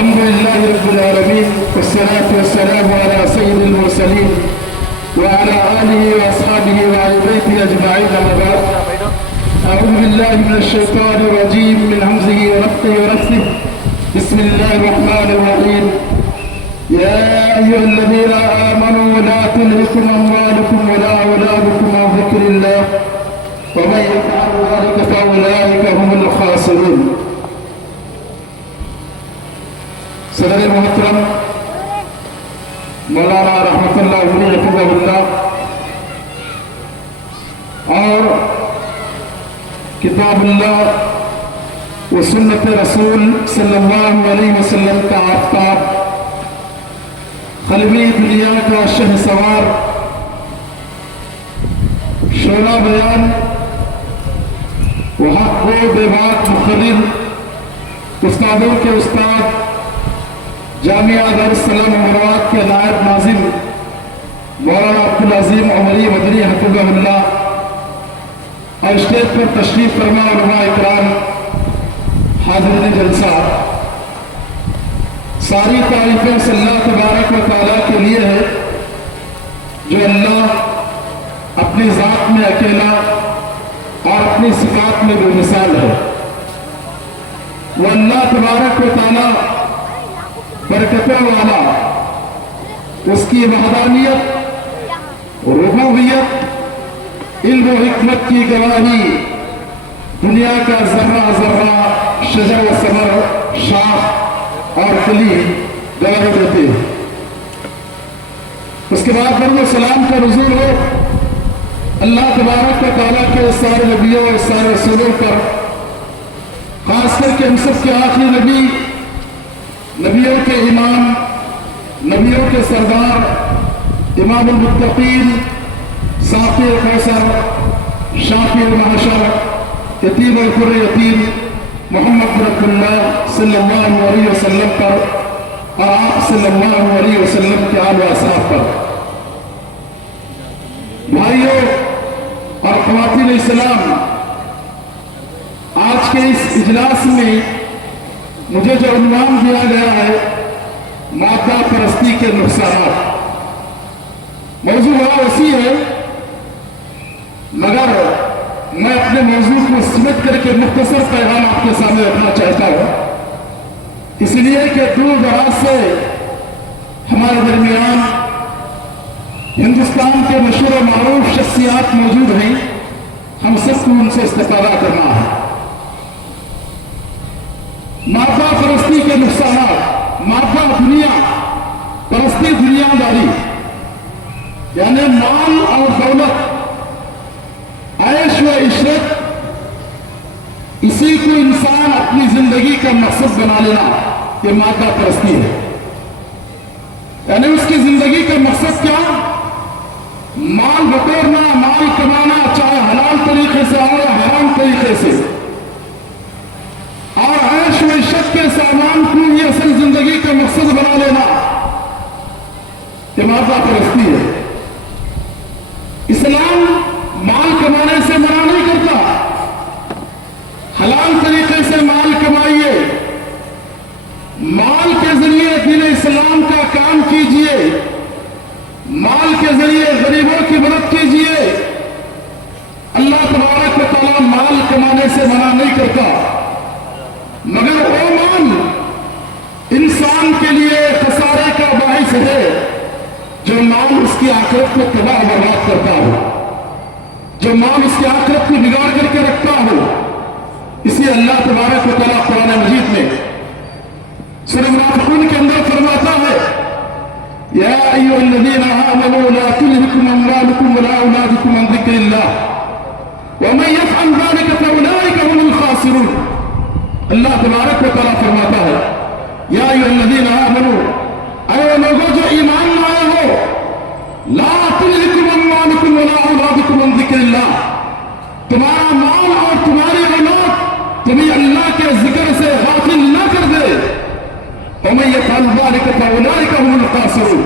الحمد لله رب العالمين والصلاة والسلام على سيد المرسلين وعلى آله وأصحابه وآل بيته أجمعين أما بعد أعوذ بالله من الشيطان الرجيم من همزه ونفخه ونفثه بسم الله الرحمن الرحيم يا أيها الذين آمنوا لا تلهكم أموالكم ولا أولادكم عن ذكر الله ومن يفعل ذلك فأولئك هم الخاسرون. صدر محترم مولانا रहमतुल्लाह अलैहि और किताबुल्लाह व सुन्नत रसूल सल्लल्लाहु अलैहि वसल्लम का आफ्ताब क़ल्बी दुनिया का शहसवार शोला बयान व हक़ व बेबाक मुखर्रिर उस्तादों के उस्ताद जामिया दारुस्सलाम अमरवात के नायब नाज़िम मौलाना अब्दुल अज़ीम उमरी मदनी हफ़िज़हुल्लाह और स्टेज पर तशरीफ फरमा उलमा इकराम हाज़िरीन जलसा, सारी तारीफ़ें अल्लाह तबारक व तआला के लिए है जो अल्लाह अपनी ज़ात में अकेला और अपनी सिफ़ात में बेमिसाल है। वो अल्लाह तबारक व तआला बरकतों वाला, उसकी वहदानियत, रुबूबियत, इल्म व हिकमत की गवाही दुनिया का जर्रा जर्रा, शजर व समर, शाख और कली गवाही देते हैं। उसके बाद फर्ज़ सलाम का नुज़ूल हो अल्लाह तबारक व तआला के सारे नबियों और सारे रसूलों पर, खासकर के हम सब के आखिरी नबी, नबियों के इमाम, नबियों के सरदार, इमामुल मुत्तकीन, साफ़ी कौसर, शाफ़ी महशर, यतीम और खुर्र यतीम मोहम्मद रसूलुल्लाह सल्लल्लाहु अलैहि वसल्लम पर और आप सल्लल्लाहु अलैहि वसल्लम के आल व असहाब पर। भाइयों और ख़वातीन इस्लाम, आज के इस इजलास में मुझे जो उन्वान दिया गया है मादा परस्ती के नुकसानात, मौजू बड़ा वसी है मगर मैं अपने मौजू को सिमट करके मुख्तसर पैगाम आपके सामने रखना चाहता हूँ, इसलिए कि दूर दराज से हमारे दरमियान हिंदुस्तान के मशहूर और मारूफ शख्सियात मौजूद हैं, हम सबको उनसे इस्तिफ़ादा करना है। मादा परस्ती के नुकसानात, मादा दुनिया परस्ती, दुनियादारी यानी माल और दौलत, ऐश व इशरत, इसी को इंसान अपनी जिंदगी का मकसद बना लेना, ये मादा परस्ती है। यानी उसकी जिंदगी का मकसद क्या? माल बटोरना, माल कमाना, चाहे हलाल तरीके से हो या हराम तरीके से, और ऐश व इशरत के सामान को ये असल जिंदगी का मकसद बना लेना, ये मादा परस्ती है। इस्लाम माल कमाने से मना नहीं करता, हलाल तरीके से माल कमाइए, माल के जरिए दीन इस्लाम का काम कीजिए, माल के जरिए गरीबों की मदद कीजिए। अल्लाह तबारक व तआला माल कमाने से मना नहीं करता, मगर वो माल इंसान के लिए खसारे का बाइस है जो माल उसकी आखिरत को तबाह बर्बाद करता हो, जो माल उसकी आखिरत को बिगाड़ करके रखता हो। इसी अल्लाह तबारक व तआला कुरान मजीद में सूरह मुनाफिकून के अंदर फरमाता है, या अय्युहल्लज़ीना आमनू ला तुल्हिकुम अम्वालुकुम वला औलादुकुम अन ज़िक्रिल्लाह व मन यफ़अल ज़ालिका फ़उलाइका हुमुल ख़ासिरून। अल्लाह तबारक व तआला फरमाता है, या अय्युहल्लज़ीना आमनू, ऐ लोगों जो ईमान लाए हो, ला तुल्हिकुम अम्वालुकुम वला औलादुकुम अन ज़िक्रिल्लाह, तुम्हारा माल और तुम्हारी औलाद तुम्हें अल्लाह के जिक्र से गाफिल न कर दे। वमन यफ़अल ज़ालिका फ़उलाइका हुमुल ख़ासिरून।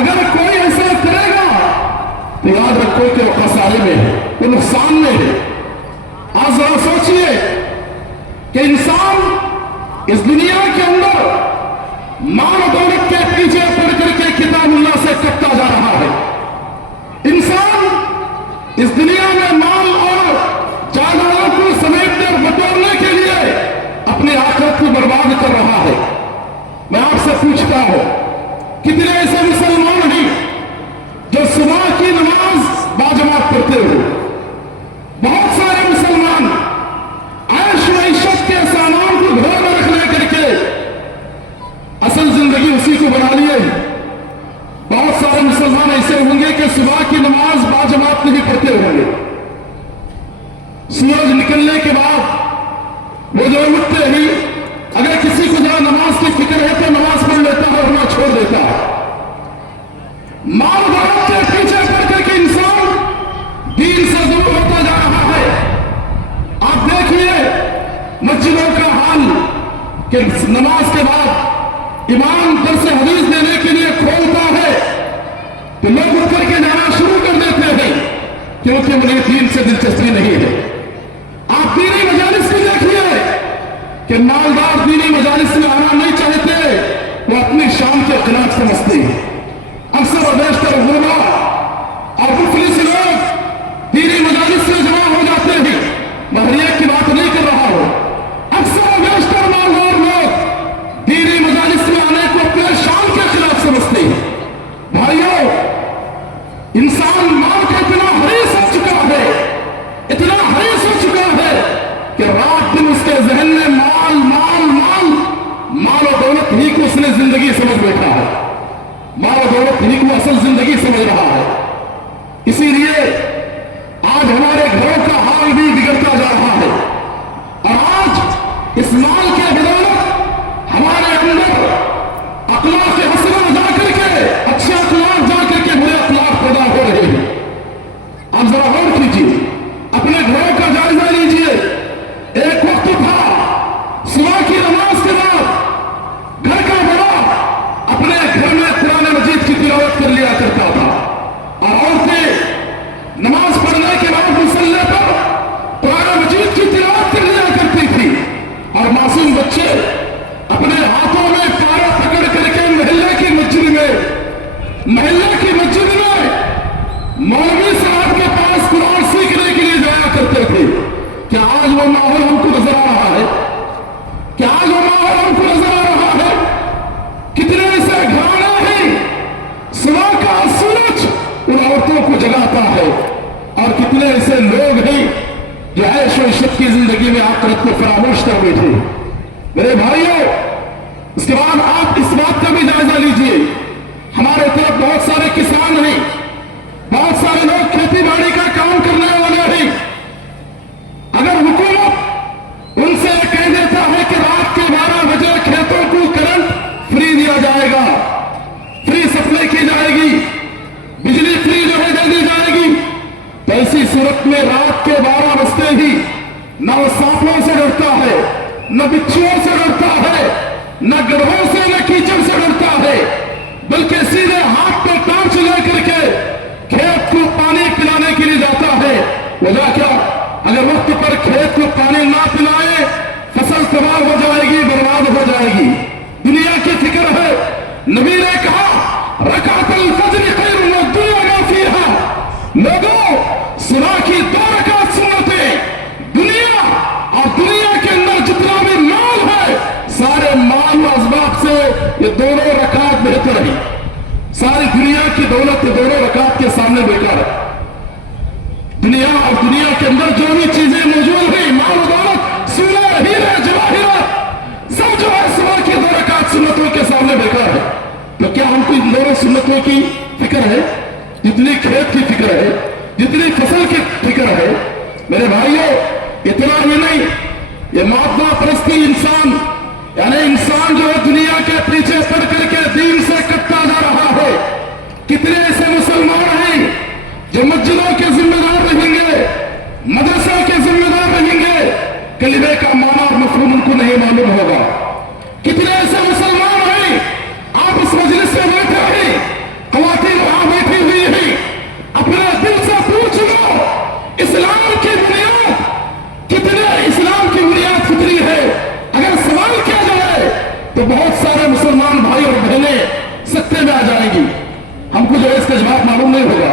अगर कोई ऐसा करेगा तो याद रखो कि वो खसारे में है, वो नुकसान में है। आज जरा सोचिए कि इंसान इस दुनिया के अंदर इस दुनिया में माल और जायदादों को समेटने और बटोरने के लिए अपनी आखिरत को बर्बाद कर रहा है। मैं आपसे पूछता हूं, कितने ऐसे मुसलमान हैं जो सुबह की नमाज बाजमात पढ़ते हो? बहुत सारे मुसलमान ऐश मईशत के सामान को घर में रख ले करके असल जिंदगी उसी को बना लिए। बहुत सारे मुसलमान ऐसे होंगे कि सुबह की नमाज बाजमात नहीं पढ़ते होंगे। सूरज निकलने के बाद वो जो उठते ही अगर किसी को जरा नमाज की फिक्र है तो नमाज पढ़ लेता है, वरना छोड़ देता है। माल दौलत के पीछे पड़ करके इंसान दीन से दूर होता जा रहा है। आप देखिए मस्जिदों का हाल कि नमाज के बाद इमाम दर्स हदीस देने के लिए खोलता है तो लोग उठ करके जाना शुरू कर देते हैं, क्योंकि उन्हें दीन से दिलचस्पी नहीं है। आप दीनी मजालिस में देखिए कि मालदार दीनी मजालिस में आना नहीं चाहते, वो अपनी शान के खिलाफ समझते हैं। अक्सर अवेशतर होगा और मुफलिस लोग दीनी मजालिस में जमा हो जाते हैं। महरिया की बात नहीं कर रहा हो, अक्सर अवेशतर मालदार लोग दीनी मजालिस में आने को अपने शान के खिलाफ समझते हैं। भाइयों, इंसान माल का इतना हरीस हो चुका है, इतना हरीस हो चुका है कि रात दिन उसके जहन में माल माल माल माल और दौलत ही को उसने जिंदगी समझ बैठा है। माल और दौलत ही को असल जिंदगी समझ रहा है। इसीलिए आज हमारे घरों का हाल भी बिगड़ता जा रहा है। और आज इस माल के बदौलत हमारे अंदर अखलाक के हसना जा करके अच्छे अखलाक जा करके बुरे अखलाक पैदा हो रहे हैं। आप जरा गौर कीजिए, अपने घरों का जायजा लीजिए। एक वक्त था सुबह की नमाज के बाद घर का बड़ा अपने घर में कुरान मजीद की तिलावत कर लिया करता था, और औरतें नमाज पढ़ने के बाद मुसल्ले पर कुरान मजीद की तिलावत कर लिया करती थी। और मासूम बच्चे अपने हाथों में पारा पकड़ करके महल्ले की मस्जिद में मौलवी साहब के पास कुरान सीखने के लिए जाया करते थे। क्या आज वो माहौल हमको नजर आ रहा है? क्या आज वो माहौल हमको नजर आ रहा है? कितने ऐसे घराने हैं सुबह का सूरज उन औरतों को जगाता है, और कितने ऐसे लोग हैं जो ऐश और इश्क की जिंदगी में आखिरत को फरामोश कर बैठे। मेरे भाइयों, उसके बाद आप इस बात का भी जायजा लीजिए, हमारे तरफ बहुत सारे किसान हैं, बहुत सारे लोग खेती बाड़ी का काम करने वाले हैं। अगर हुकूमत उनसे कह देता है कि रात के 12 बजे खेतों को करंट फ्री दिया जाएगा, फ्री सप्लाई की जाएगी, बिजली फ्री जो है दे दी जाएगी, तो ऐसी सूरत में रात के 12 बजते ही न वो सांपों से डरता है, न बिच्छुओं से डरता है, न गड्ढों से, न कीचड़ से डरता है, बल्कि सीधे हाथ पे टॉर्च लेकर के खेत को पानी पिलाने के लिए जाता है। वजह क्या? अगर वक्त पर खेत को पानी ना पिलाए फसल तबाह हो जाएगी, बर्बाद हो जाएगी। दुनिया की फिक्र है। नबी ने कहा रकातुल फज्र खैरुम मिन दुनिया मा फीहा। लोगों, सुबह की 2 रकात सुन्नतें, दुनिया और दुनिया के अंदर जितना भी माल है, सारे माल और असबाब से ये दोनों रकात बेहतर है। सारी दुनिया की दौलत दोनों रकात के सामने बेकार है। दुनिया और दुनिया के अंदर जो भी चीजें मौजूद हैं, माल और दौलत, सोना, हीरा, जवाहिरात, सब जो है सुबह की 2 रकात सुन्नतों के सामने बेकार है। तो क्या हमको इन दोनों सुन्नतों की फिक्र है? जितनी खेत की फिक्र है, जितनी फसल की फिक्र है। मेरे भाइयों, इतना ही नहीं, ये मादा परस्ती इंसान, यानी इंसान जो है दुनिया के पीछे पड़ करके दीन से कटता जा रहा है। कितने ऐसे मुसलमान हैं जो मस्जिदों के जिम्मेदार रहेंगे, मदरसों के जिम्मेदार रहेंगे, कलिमे का माना और मफहूम उनको नहीं मालूम होगा। कितने ऐसे मुसलमान हैं, आप इस मजलिस में बैठे हैं, ख्वातीन वहां बैठी हुई हैं, अपने दिल से पूछ लो इस्लाम की बुनियाद कितने, इस्लाम की बुनियाद कितनी है? अगर सवाल किया जाए तो बहुत सारे मुसलमान भाई और बहनें सत्ते में आ जाएंगी। हमको जो है इसका जवाब मालूम नहीं होगा।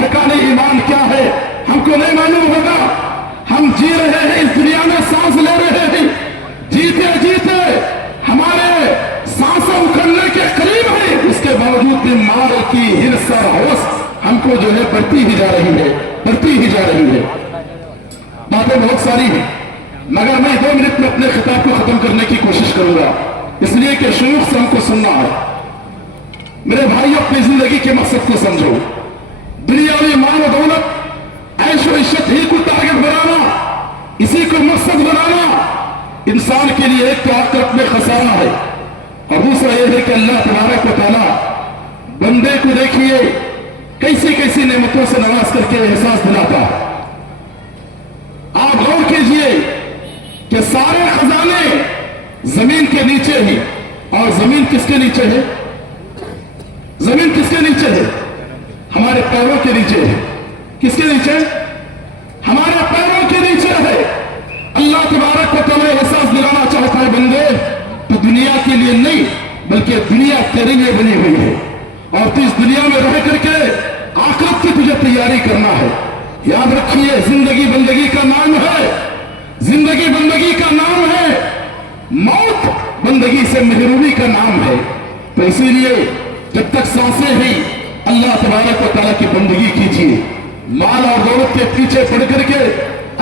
अरकान ईमान क्या है, हमको नहीं मालूम होगा। हम जी रहे हैं इस दुनिया में, सांस ले रहे हैं, जीते जीते हमारे सांसें उखड़ने के करीब है, उसके बावजूद भी माल की हिर्स और हवस हमको जो है बढ़ती ही जा रही है, बढ़ती ही जा रही है। बातें बहुत सारी हैं, मगर मैं 2 मिनट में अपने खिताब को खत्म करने की कोशिश करूंगा, इसलिए कि शयूख से हमको सुनना है। मेरे भाई, अपनी जिंदगी के मकसद को समझो। दुनियावी माल और दौलत, ऐश और इज्जत ही को टारगेट बनाना, इसी को मकसद बनाना इंसान के लिए एक तो आखिरत में खसारा है, और दूसरा यह है कि अल्लाह तबारक व तआला बंदे को देखिए कैसी कैसी नेमतों से नवाज करके एहसास दिलाता है। आप गौर कीजिए कि सारे खजाने जमीन के नीचे ही, और जमीन किसके नीचे है? जमीन किसके नीचे है? हमारे पैरों के नीचे है। किसके नीचे? हमारे पैरों के नीचे है। अल्लाह तबारक व तआला एहसास दिलाना चाहता है, बंदे तो दुनिया के लिए नहीं बल्कि दुनिया तेरे लिए बनी हुई है, और तो इस दुनिया में रह करके आखिरत की तुझे तैयारी करना है। याद रखिए, जिंदगी बंदगी का नाम है, जिंदगी बंदगी का नाम है, मौत बंदगी से महरूमी का नाम है। तो इसीलिए जब तक सांसें हैं, अल्लाह तबारक व तआला की बंदगी कीजिए। माल और दौलत के पीछे पड़ करके,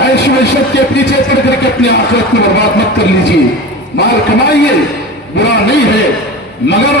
ऐश व इज्जत के पीछे पड़ करके अपनी आखिरत को बर्बाद मत कर लीजिए। माल कमाइए, बुरा नहीं है, मगर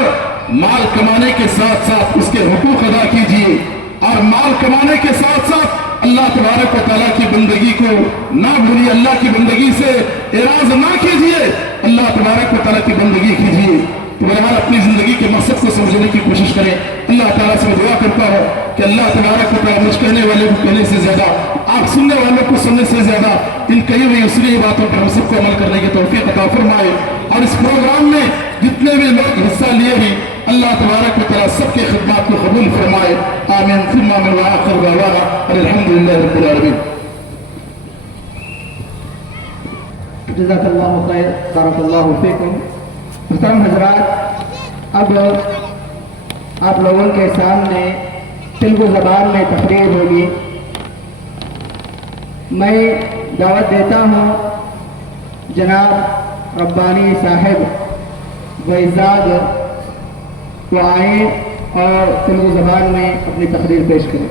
माल कमाने के साथ साथ उसके हुकूक अदा कीजिए, और माल कमाने के साथ साथ अल्लाह तबारक व तआला की बंदगी को ना भूलिए, अल्लाह की बंदगी से एराज ना कीजिए, अल्लाह तबारक व तआला की बंदगी कीजिए। तो बहरहाल अपनी जिंदगी के मकसद को समझने की कोशिश करें। अल्लाह ताला से मैं दुआ करता हूँ कि अल्लाह तबारक व तआला मुझ कहने वाले को कहने से ज्यादा, आप सुनने वालों को सुनने से ज्यादा इन कही हुई उसरी बातों पर हम सबको अमल करने की तौफीक अता फरमाए। और इस प्रोग्राम में जितने भी लोग हिस्सा लिए हैं, अल्लाह तबारक व तआला सबके खिदमत को कबूल फरमाए। आमीन सुम्मा आमीन व आखिर दअवाना अल्हम्दुलिल्लाहि रब्बिल आलमीन। जज़ाकल्लाहु खैर, बारकल्लाहु फीकुम। मुहतरम हज़रात, अब आप लोगों के सामने तेलुगु ज़बान में तकरीर होगी। मैं दावत देता हूँ जनाब रब्बानी साहिब वैज़ाद को आए और तेलुगु ज़बान में अपनी तकरीर पेश करें।